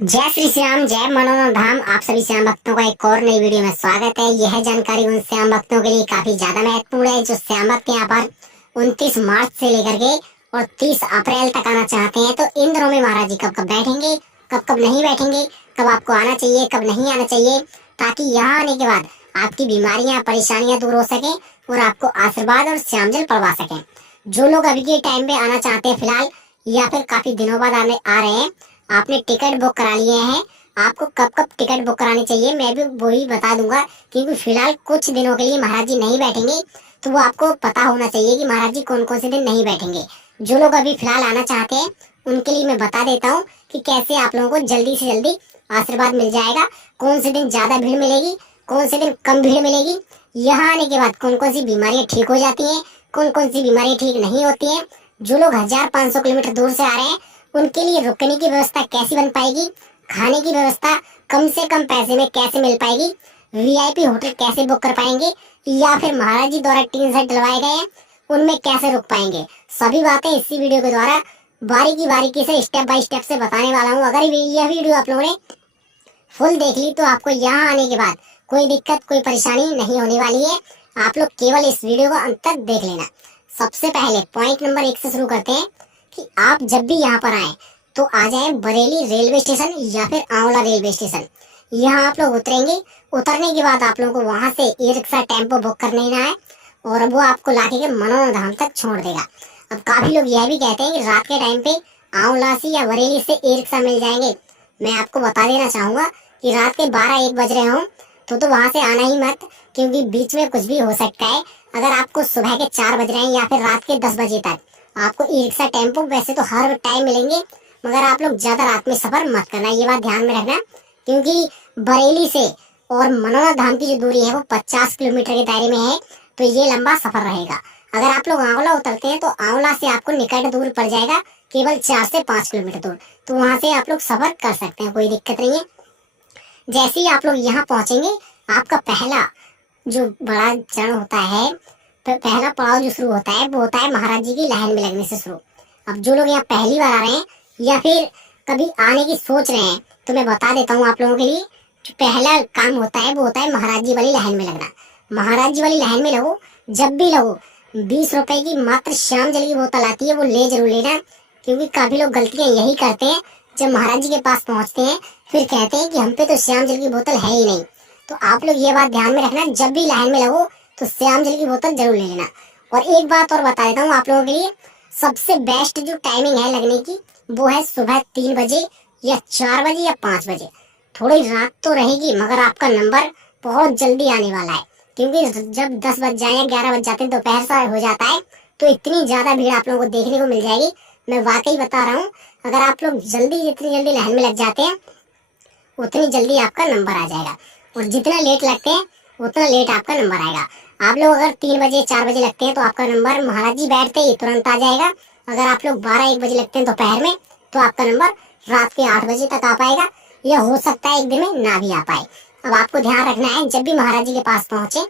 जय श्री श्याम, जय मनोरम धाम। आप सभी श्याम भक्तों का एक और नई वीडियो में स्वागत है। यह जानकारी उन श्याम भक्तों के लिए काफी ज्यादा महत्वपूर्ण है जो श्याम भक्त यहाँ पर 29 मार्च से लेकर के और 30 अप्रैल तक आना चाहते हैं। तो इन दिनों में महाराज जी कब कब बैठेंगे, कब कब नहीं बैठेंगे, कब आपको आना चाहिए, कब नहीं आना चाहिए, ताकि यहाँ आने के बाद आपकी बीमारियां परेशानियां दूर हो सके और आपको आशीर्वाद और श्यामजल पड़वा सके। जो लोग अभी के टाइम पे आना चाहते हैं फिलहाल, या फिर काफी दिनों बाद आने आ रहे हैं, आपने टिकट बुक करा लिए हैं, आपको कब कब टिकट बुक करानी चाहिए मैं भी वही बता दूंगा। क्योंकि फिलहाल कुछ दिनों के लिए महाराज जी नहीं बैठेंगे, तो वो आपको पता होना चाहिए कि महाराज जी कौन कौन से दिन नहीं बैठेंगे। जो लोग अभी फिलहाल आना चाहते हैं उनके लिए मैं बता देता हूँ कि कैसे आप लोगों को जल्दी से जल्दी आशीर्वाद मिल जाएगा, कौन से दिन ज्यादा भीड़ मिलेगी, कौन से दिन कम भीड़ मिलेगी, यहाँ आने के बाद कौन कौन सी बीमारियां ठीक हो जाती हैं, कौन कौन सी बीमारियां ठीक नहीं होती हैं। जो लोग 1500 किलोमीटर दूर से आ रहे हैं उनके लिए रुकने की व्यवस्था कैसी बन पाएगी, खाने की व्यवस्था कम से कम पैसे में कैसे मिल पाएगी, वीआईपी होटल कैसे बुक कर पाएंगे, या फिर महाराज जी द्वारा टीन सेट डलवाए गए हैं उनमें कैसे रुक पाएंगे, सभी बातें इसी वीडियो के द्वारा बारीकी से स्टेप बाय स्टेप से बताने वाला हूँ। अगर यह वीडियो आप लोगों ने फुल देख ली तो आपको यहाँ आने के बाद कोई दिक्कत कोई परेशानी नहीं होने वाली है। आप लोग केवल इस वीडियो को अंत तक देख लेना। सबसे पहले पॉइंट नंबर 1 से शुरू करते हैं कि आप जब भी यहाँ पर आए तो आ जाए बरेली रेलवे स्टेशन या फिर आंवला रेलवे स्टेशन। यहाँ आप लोग उतरेंगे, उतरने के बाद आप लोगों को वहां से ई रिक्शा टेम्पो बुक कर लेना है और वो आपको लाके के मनोरम धाम तक छोड़ देगा। अब काफी लोग यह भी कहते हैं कि रात के टाइम पे आंवला से या बरेली से ई रिक्शा मिल जाएंगे। मैं आपको बता देना चाहूंगा कि रात के 12-1 बज रहे हों तो वहां से आना ही मत, क्योंकि बीच में कुछ भी हो सकता है। अगर आपको सुबह के 4 बज रहे हैं या फिर रात के 10 बजे तक आपको ई रिक्शा टेम्पो वैसे तो हर टाइम मिलेंगे, मगर आप लोग ज्यादा रात में सफर मत करना, ये बात ध्यान में रखना। क्योंकि बरेली से और मनोरम धाम की जो दूरी है वो 50 किलोमीटर के दायरे में है, तो ये लंबा सफर रहेगा। अगर आप लोग आंवला उतरते हैं तो आंवला से आपको निकट दूर पड़ जाएगा, केवल 4 से 5 किलोमीटर दूर, तो वहां से आप लोग सफर कर सकते हैं, कोई दिक्कत नहीं है। जैसे ही आप लोग यहाँ पहुंचेंगे आपका पहला जो बड़ा चरण होता है, पहला पड़ाव जो शुरू होता है वो होता है महाराज जी की लाइन में लगने से शुरू। अब जो लोग यहाँ पहली बार आ रहे हैं या फिर कभी आने की सोच रहे हैं तो मैं बता देता हूँ आप लोगों के लिए, जो पहला काम होता है वो होता है महाराज जी वाली लाइन में लगना। महाराज जी वाली लाइन में लगो, जब भी लगो 20 रुपए की मात्र श्याम जल की बोतल आती है वो ले जरूर लेना। क्योंकि काफी लोग गलतियां यही करते हैं, जब महाराज जी के पास पहुंचते हैं फिर कहते हैं कि हम पे तो श्याम जल की बोतल है ही नहीं। तो आप लोग ये बात ध्यान में रखना, जब भी लाइन में लगो तो श्याम जल की बोतल जरूर ले लेना। और एक बात और बता देता हूँ आप लोगों के लिए, सबसे बेस्ट जो टाइमिंग है लगने की वो है सुबह 3 बजे या 4 बजे या 5 बजे। थोड़ी रात तो रहेगी मगर आपका नंबर बहुत जल्दी आने वाला है। क्योंकि जब 10 बज जाए या 11 बज जाते हैं दोपहर सा हो जाता है तो इतनी ज्यादा भीड़ आप लोगों को देखने को मिल जाएगी। मैं वाकई बता रहा हूँ, अगर आप लोग जितनी जल्दी लाइन में लग जाते हैं उतनी जल्दी आपका नंबर आ जाएगा, और जितना लेट लगते हैं उतना लेट आपका नंबर आएगा। आप लोग अगर 3 बजे 4 बजे लगते हैं तो आपका नंबर महाराज जी बैठते ही तुरंत आ जाएगा। अगर आप लोग 12-1 बजे लगते हैं दोपहर में तो आपका नंबर रात के 8 बजे तक आ पाएगा, या हो सकता है एक दिन में ना भी आ पाए। अब आपको ध्यान रखना है, जब भी महाराज जी के पास पहुंचे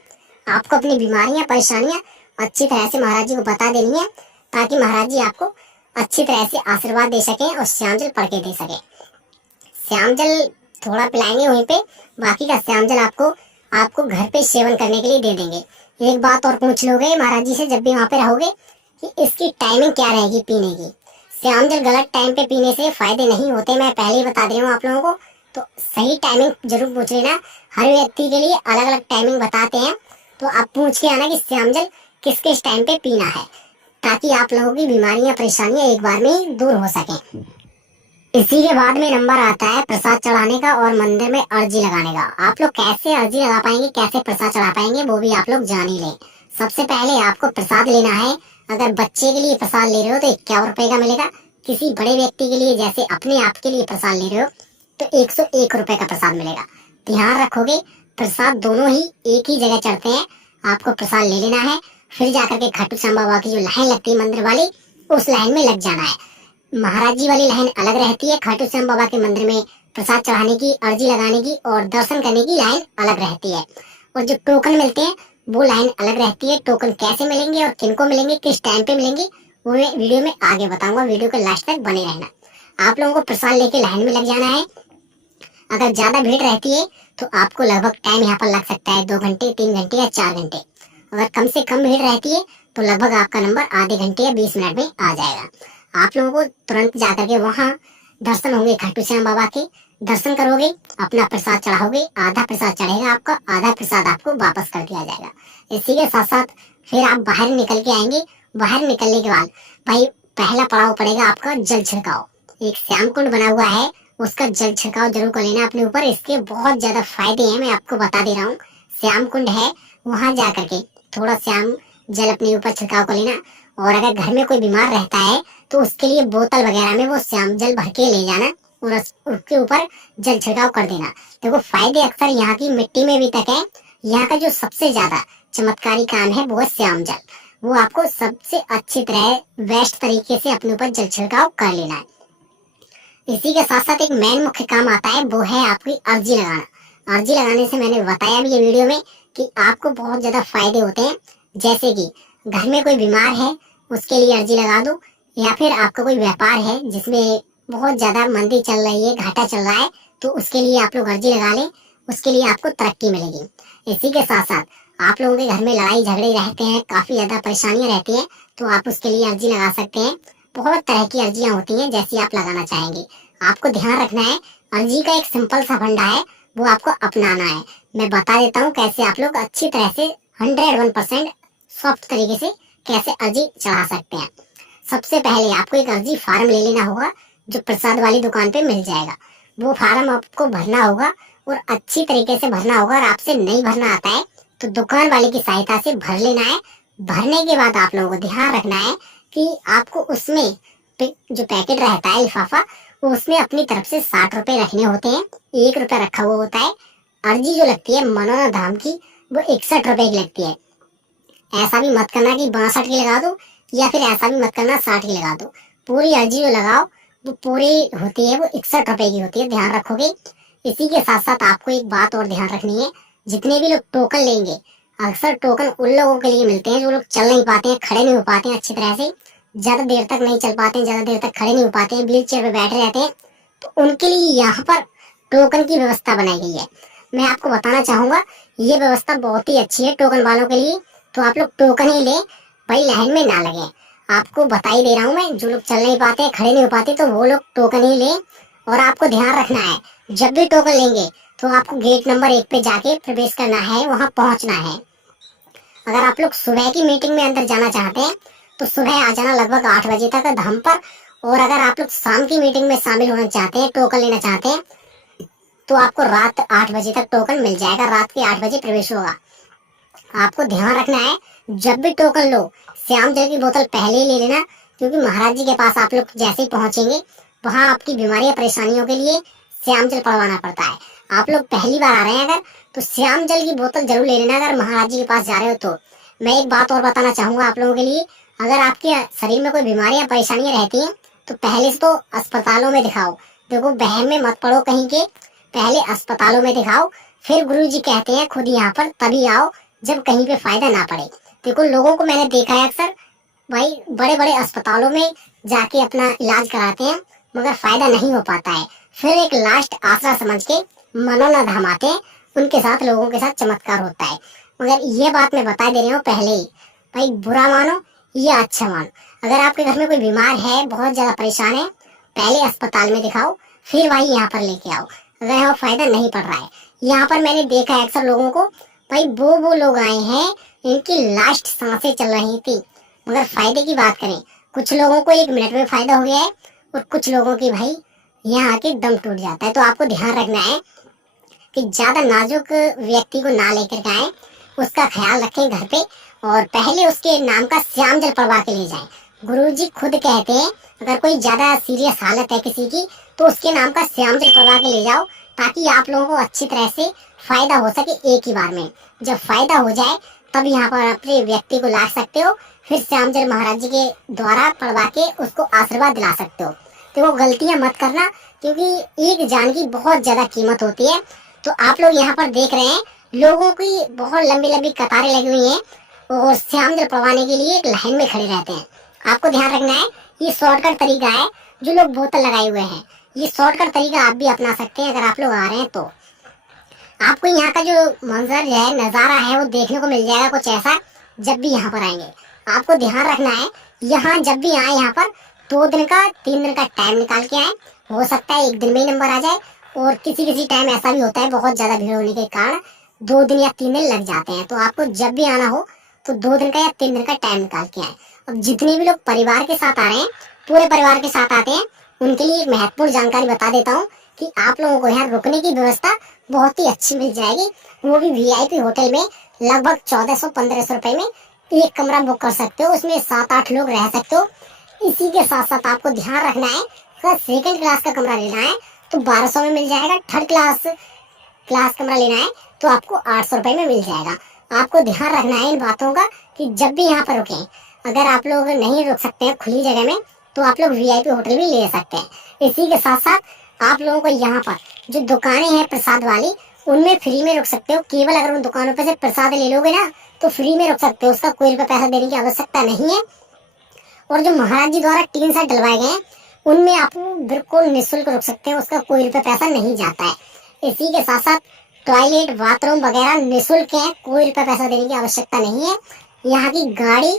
आपको अपनी बीमारियां परेशानियां अच्छी तरह से महाराज जी को बता देनी है, ताकि महाराज जी आपको अच्छी तरह से आशीर्वाद दे सके और श्याम जल पढ़ के दे सके। श्याम जल थोड़ा पिलाएंगे वहीं पे, बाकी का श्याम जल आपको घर पे सेवन करने के लिए दे देंगे। एक बात और पूछ लोगे महाराज जी से जब भी वहाँ पे रहोगे कि इसकी टाइमिंग क्या रहेगी पीने की। श्याम जल गलत टाइम पे पीने से फायदे नहीं होते, मैं पहले ही बता दे रहा हूँ आप लोगों को, तो सही टाइमिंग जरूर पूछ लेना। हर व्यक्ति के लिए अलग अलग टाइमिंग बताते हैं, तो आप पूछ के आना कि श्याम जल किस किस टाइम पे पीना है, ताकि आप लोगों की बीमारियां परेशानियां एक बार में ही दूर हो सके। इसी के बाद में नंबर आता है प्रसाद चढ़ाने का और मंदिर में अर्जी लगाने का। आप लोग कैसे अर्जी लगा पाएंगे, कैसे प्रसाद चढ़ा पाएंगे वो भी आप लोग जान ही लें। सबसे पहले आपको प्रसाद लेना है। अगर बच्चे के लिए प्रसाद ले रहे हो तो 51 रुपए का मिलेगा। किसी बड़े व्यक्ति के लिए जैसे अपने आप के लिए प्रसाद ले रहे हो तो 101 रुपए का प्रसाद मिलेगा। ध्यान रखोगे प्रसाद दोनों ही एक ही जगह चढ़ते हैं, आपको प्रसाद ले लेना है, फिर जाकर के खाटू श्याम बाबा की जो लाइन लगती है मंदिर वाली उस लाइन में लग जाना है। महाराज जी वाली लाइन अलग रहती है, खाटू श्याम बाबा के मंदिर में प्रसाद चढ़ाने की, अर्जी लगाने की और दर्शन करने की लाइन अलग रहती है। और जो टोकन मिलते हैं वो लाइन अलग रहती है। टोकन कैसे मिलेंगे और किनको मिलेंगे, किस टाइम पे मिलेंगे वो मैं वीडियो में आगे बताऊंगा, वीडियो के लास्ट तक बने रहना। आप लोगों को प्रसाद लेके लाइन में लग जाना है। अगर ज्यादा भीड़ रहती है तो आपको लगभग टाइम यहाँ पर लग सकता है 2 घंटे, 3 घंटे या 4 घंटे। अगर कम से कम भीड़ रहती है तो लगभग आपका नंबर आधे घंटे या 20 मिनट में आ जाएगा। आप लोगों को तुरंत जाकर के वहाँ दर्शन होंगे, खाटू श्याम बाबा के दर्शन करोगे, अपना प्रसाद चढ़ाओगे, आधा प्रसाद चढ़ेगा आपका, आधा प्रसाद आपको वापस कर दिया जाएगा। इसी के साथ साथ फिर आप बाहर निकल के आएंगे। बाहर निकलने के बाद भाई पहला पड़ाव पड़ेगा आपका जल छिड़काव। एक श्याम कुंड बना हुआ है, उसका जल छिड़काव जरूर कर लेना अपने ऊपर। इसके बहुत ज्यादा फायदे हैं, मैं आपको बता दे रहा हूँ। श्याम कुंड है, वहां जा करके थोड़ा श्याम जल अपने ऊपर छिड़काव कर लेना। और अगर घर में कोई बीमार रहता है तो उसके लिए बोतल वगैरह में वो श्याम जल भर के ले जाना और उसके ऊपर जल छिड़काव कर देना। देखो फायदे अक्सर यहाँ की मिट्टी में भी तक है। यहाँ का जो सबसे ज्यादा चमत्कारी काम है वो है श्याम जल। वो आपको सबसे अच्छी तरह बेस्ट तरीके से अपने ऊपर जल छिड़काव कर लेना है। इसी के साथ साथ एक मेन मुख्य काम आता है, वो है आपकी अर्जी लगाना। अर्जी लगाने से मैंने बताया भी ये वीडियो में कि आपको बहुत ज्यादा फायदे होते हैं। जैसे कि घर में कोई बीमार है उसके लिए अर्जी लगा दो, या फिर आपका कोई व्यापार है जिसमें बहुत ज्यादा मंदी चल रही है, घाटा चल रहा है, तो उसके लिए आप लोग अर्जी लगा लें, उसके लिए आपको तरक्की मिलेगी। इसी के साथ साथ आप लोगों के घर में लड़ाई झगड़े रहते हैं, काफी ज्यादा परेशानियां रहती हैं, तो आप उसके लिए अर्जी लगा सकते हैं। बहुत तरह की अर्जियां होती हैं, जैसी आप लगाना चाहेंगे। आपको ध्यान रखना है, अर्जी का एक सिंपल सा फंडा है, वो आपको अपनाना है। मैं बता देता हूँ कैसे आप लोग अच्छी तरह से 101% सॉफ्ट तरीके से कैसे अर्जी चढ़ा सकते हैं। सबसे पहले आपको एक अर्जी फार्म ले लेना होगा, जो प्रसाद वाली दुकान पे मिल जाएगा। वो फार्म आपको भरना होगा और अच्छी तरीके से भरना होगा। और आपसे नहीं भरना आता है तो दुकान वाले की सहायता से भर लेना है। भरने के बाद आप लोगों को ध्यान रखना है कि आपको उसमें जो पैकेट रहता है, लिफाफा, उसमें अपनी तरफ से 60 रुपए रखने होते हैं। 1 रुपया रखा हुआ होता है। अर्जी जो लगती है मनोना धाम की, वो 61 रुपए की लगती है। ऐसा भी मत करना कि 62 की लगा दो, या फिर ऐसा भी मत करना 60 की लगा दो। पूरी अर्जी जो लगाओ वो पूरी होती है, वो 61 रुपए की होती है, ध्यान रखोगे। इसी के साथ साथ आपको एक बात और ध्यान रखनी है, जितने भी लोग टोकन लेंगे, अक्सर टोकन उन लोगों के लिए मिलते हैं जो लोग चल नहीं पाते हैं, खड़े नहीं हो पाते हैं अच्छी तरह से, ज्यादा देर तक नहीं चल पाते हैं, ज्यादा देर तक खड़े नहीं हो पाते हैं, व्हील चेयर पे बैठे रहते हैं। तो उनके लिए यहाँ पर टोकन की व्यवस्था बनाई गई है। मैं आपको बताना चाहूंगा, ये व्यवस्था बहुत ही अच्छी है टोकन वालों के लिए। तो आप लोग टोकन ही ले भाई, लाइन में ना लगे। आपको बता ही दे रहा हूँ मैं, जो लोग चल नहीं पाते, खड़े नहीं हो पाते, तो वो लोग टोकन ही ले। और आपको ध्यान रखना है, जब भी टोकन लेंगे तो आपको गेट नंबर 1 पे जाके प्रवेश करना है, वहां पहुंचना है। अगर आप लोग सुबह की मीटिंग में अंदर जाना चाहते हैं तो सुबह आ जाना लगभग 8 बजे तक धाम पर। और अगर आप लोग शाम की मीटिंग में शामिल होना चाहते हैं, टोकन लेना चाहते हैं, तो आपको रात 8 बजे तक टोकन मिल जाएगा। रात के 8 बजे प्रवेश होगा। आपको ध्यान रखना है, जब भी टोकन लो, श्याम जल की बोतल पहले ही ले लेना, क्योंकि महाराज जी के पास आप लोग जैसे ही पहुंचेंगे, वहां आपकी बीमारियां परेशानियों के लिए श्याम जल पड़वाना पड़ता है। आप लोग पहली बार आ रहे हैं अगर, तो श्याम जल की बोतल जरूर ले लेना अगर महाराज जी के पास जा रहे हो तो। मैं एक बात और बताना चाहूंगा आप लोगों के लिए, अगर आपके शरीर में कोई बीमारियां परेशानियां रहती हैं तो पहले से तो अस्पतालों में दिखाओ। देखो बहम में मत पड़ो कहीं के, पहले अस्पतालों में दिखाओ, फिर गुरु जी कहते हैं खुद यहाँ पर तभी आओ जब कहीं पे फायदा ना पड़े। देखो लोगों को मैंने देखा है अक्सर भाई बड़े बड़े अस्पतालों में जाके अपना इलाज कराते हैं, मगर फायदा नहीं हो पाता है। फिर एक लास्ट आसरा समझ के मनोना धाम आते हैं, उनके साथ लोगों के साथ चमत्कार होता है। मगर ये बात मैं बता दे रही हूँ पहले ही, भाई बुरा मानो या अच्छा मानो, अगर आपके घर में कोई बीमार है, बहुत ज्यादा परेशान है, पहले अस्पताल में दिखाओ, फिर भाई यहाँ पर लेके आओ। अगर यहाँ फायदा नहीं पड़ रहा है, यहाँ पर मैंने देखा है अक्सर लोगों को, भाई वो लोग आए हैं इनकी लास्ट सांसें चल रही थी, मगर फायदे की बात करें, कुछ लोगों को 1 मिनट में फायदा हो गया है और कुछ लोगों की भाई यहाँ आके दम टूट जाता है। तो आपको ध्यान रखना है कि ज्यादा नाजुक व्यक्ति को ना लेकर के आए, उसका ख्याल रखें घर पे, और पहले उसके नाम का श्याम जल पड़वा के ले जाएं। गुरुजी खुद कहते हैं अगर कोई ज्यादा सीरियस हालत है किसी की, तो उसके नाम का श्याम जल पड़वा के ले जाओ, ताकि आप लोगों को अच्छी तरह से फायदा हो सके एक ही बार में। जब फायदा हो जाए तब यहाँ पर अपने व्यक्ति को ला सकते हो, फिर श्याम जल महाराज जी के द्वारा पड़वा के उसको आशीर्वाद दिला सकते हो। तो वो गलतियां मत करना, क्योंकि एक जान की बहुत ज्यादा कीमत होती है। तो आप लोग यहाँ पर देख रहे हैं लोगों की बहुत लंबी लंबी कतारें लगी हुई हैं, और श्याम जल पड़वाने के लिए एक लाइन में खड़े रहते हैं। आपको ध्यान रखना है, ये शॉर्टकट तरीका है। जो लोग बोतल लगाए हुए हैं, ये शॉर्टकट तरीका आप भी अपना सकते हैं अगर आप लोग आ रहे हैं तो। आपको यहाँ का जो मंजर है, नज़ारा है, वो देखने को मिल जाएगा कुछ ऐसा जब भी यहाँ पर आएंगे। आपको ध्यान रखना है, यहाँ जब भी आए यहाँ पर 2 दिन का 3 दिन का टाइम निकाल के आए। हो सकता है 1 दिन में ही नंबर आ जाए, और किसी किसी टाइम ऐसा भी होता है बहुत ज़्यादा भीड़ होने के कारण 2 दिन या 3 दिन लग जाते हैं। तो आपको जब भी आना हो तो 2 दिन का या 3 दिन का टाइम निकाल के आए। अब जितने भी लोग परिवार के साथ आ रहे हैं, पूरे परिवार के साथ आते हैं, उनके लिए एक महत्वपूर्ण जानकारी बता देता हूँ कि आप लोगों को यहाँ रुकने की व्यवस्था बहुत ही अच्छी मिल जाएगी। वो भी वीआईपी होटल में लगभग 1400-1500 रुपए में एक कमरा बुक कर सकते हो। उसमें 7-8 लोग रह सकते हो। इसी के साथ साथ आपको ध्यान रखना है, अगर सेकंड क्लास का कमरा लेना है तो 1200 में मिल जाएगा। थर्ड क्लास कमरा लेना है तो आपको 800 रुपए में मिल जाएगा। आपको ध्यान रखना है इन बातों का कि जब भी यहाँ पर रुकें, अगर आप लोग नहीं रुक सकते हैं खुली जगह में तो आप लोग वीआईपी होटल भी ले सकते हैं। इसी के साथ साथ आप लोगों को यहाँ पर जो दुकानें हैं प्रसाद वाली, उनमें फ्री में रुक सकते हो। केवल अगर उन दुकानों पर से प्रसाद ले लोगे ना तो फ्री में रुक सकते हो, उसका कोई रुपया पैसा देने की आवश्यकता नहीं है। और जो महाराज जी द्वारा टीन सेट डलवाए गए हैं उनमें आप बिल्कुल निःशुल्क रुक सकते हैं, उसका कोई रुपया पैसा नहीं जाता है। इसी के साथ साथ टॉयलेट बाथरूम वगैरह निःशुल्क है, कोई रुपया पैसा देने की आवश्यकता नहीं है। यहाँ की गाड़ी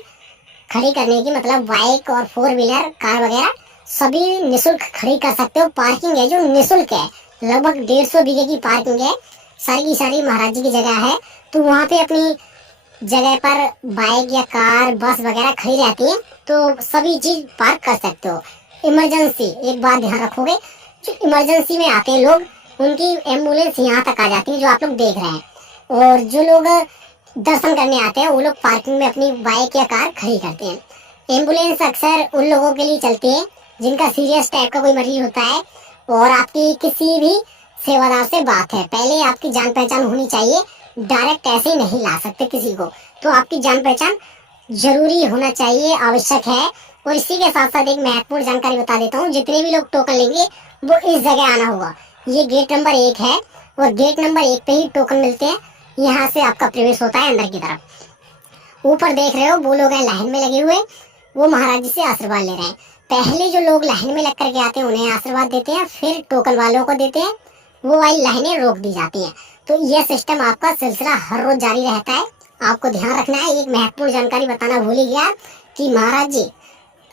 खड़ी करने की, मतलब बाइक और 4 व्हीलर कार वगैरह सभी निःशुल्क खड़ी कर सकते हो। पार्किंग है जो निःशुल्क है, लगभग 150 बीघे की पार्किंग है, सारी की सारी महाराज जी की जगह है। तो वहाँ पे अपनी जगह पर बाइक या कार बस वगैरह खड़ी रहती है, तो सभी चीज पार्क कर सकते हो। इमरजेंसी एक बात ध्यान रखोगे, जो इमरजेंसी में आते हैं लोग, उनकी एम्बुलेंस यहाँ तक आ जाती है जो आप लोग देख रहे हैं। और जो लोग दर्शन करने आते हैं वो लोग पार्किंग में अपनी बाइक या कार खड़ी करते हैं। एम्बुलेंस अक्सर उन लोगों के लिए चलती है जिनका सीरियस टाइप का कोई मरीज होता है और आपकी किसी भी सेवादार से बात है। पहले आपकी जान पहचान होनी चाहिए, डायरेक्ट ऐसे ही नहीं ला सकते किसी को, तो आपकी जान पहचान जरूरी होना चाहिए, आवश्यक है। और इसी के साथ साथ एक महत्वपूर्ण जानकारी बता देता हूँ, जितने भी लोग टोकन लेंगे वो इस जगह आना होगा। ये गेट नंबर 1 है और गेट नंबर 1 पे ही टोकन मिलते हैं। यहाँ से आपका प्रवेश होता है अंदर की तरफ। ऊपर देख रहे हो वो लोग हैं लाइन में लगे हुए, वो महाराज जी से आशीर्वाद ले रहे हैं। पहले जो लोग लाइन में लग करके आते हैं उन्हें आशीर्वाद देते हैं, फिर टोकन वालों को देते हैं, वो वाली लाइनें रोक दी जाती हैं। तो यह सिस्टम आपका सिलसिला हर रोज जारी रहता है। आपको ध्यान रखना है। एक महत्वपूर्ण जानकारी बताना भूल ही गया कि महाराज जी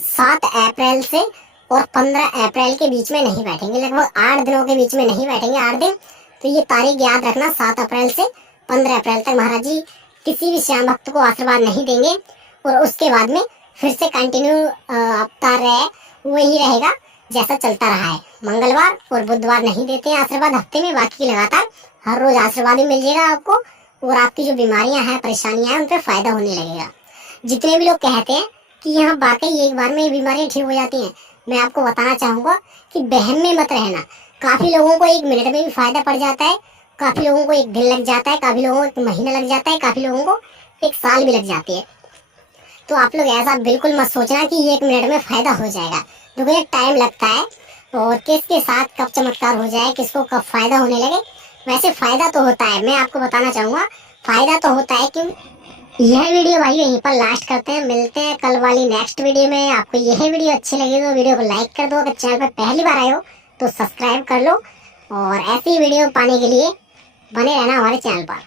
7 अप्रैल से और 15 अप्रैल के बीच में नहीं बैठेंगे, लगभग 8 दिनों के बीच में नहीं बैठेंगे, 8 दिन। तो ये तारीख याद रखना, 7 अप्रैल से 15 अप्रैल तक महाराज जी किसी भी श्याम भक्त को आशीर्वाद नहीं देंगे। और उसके बाद में फिर से कंटिन्यू अवतार वही रहेगा जैसा चलता रहा है। मंगलवार और बुधवार नहीं देते हैं आशीर्वाद हफ्ते में, बाकी लगातार हर रोज आशीर्वाद ही मिल जाएगा आपको। और आपकी जो बीमारियां हैं, परेशानियां हैं, उन पर फायदा होने लगेगा। जितने भी लोग कहते हैं कि यहाँ वाकई एक बार में बीमारियां ठीक हो जाती हैं, मैं आपको बताना चाहूंगा कि बहम में मत रहना। काफी लोगों को 1 मिनट में भी फायदा पड़ जाता है, काफी लोगों को 1 दिन लग जाता है, काफी लोगों को 1 महीना लग जाता है, काफी लोगों को 1 साल भी लग जाती है। तो आप लोग ऐसा बिल्कुल मत सोचना कि 1 मिनट में फायदा हो जाएगा, क्योंकि टाइम लगता है और किसके साथ कब चमत्कार हो जाए, किसको कब फायदा होने लगे। वैसे फायदा तो होता है, मैं आपको बताना चाहूंगा फायदा तो होता है। क्यों यह वीडियो भाई यहीं पर लास्ट करते हैं, मिलते हैं कल वाली नेक्स्ट वीडियो में। आपको यह वीडियो अच्छी लगी तो वीडियो को लाइक कर दो, अगर चैनल पर पहली बार आए हो तो सब्सक्राइब कर लो, और ऐसी वीडियो पाने के लिए बने रहना हमारे चैनल पर।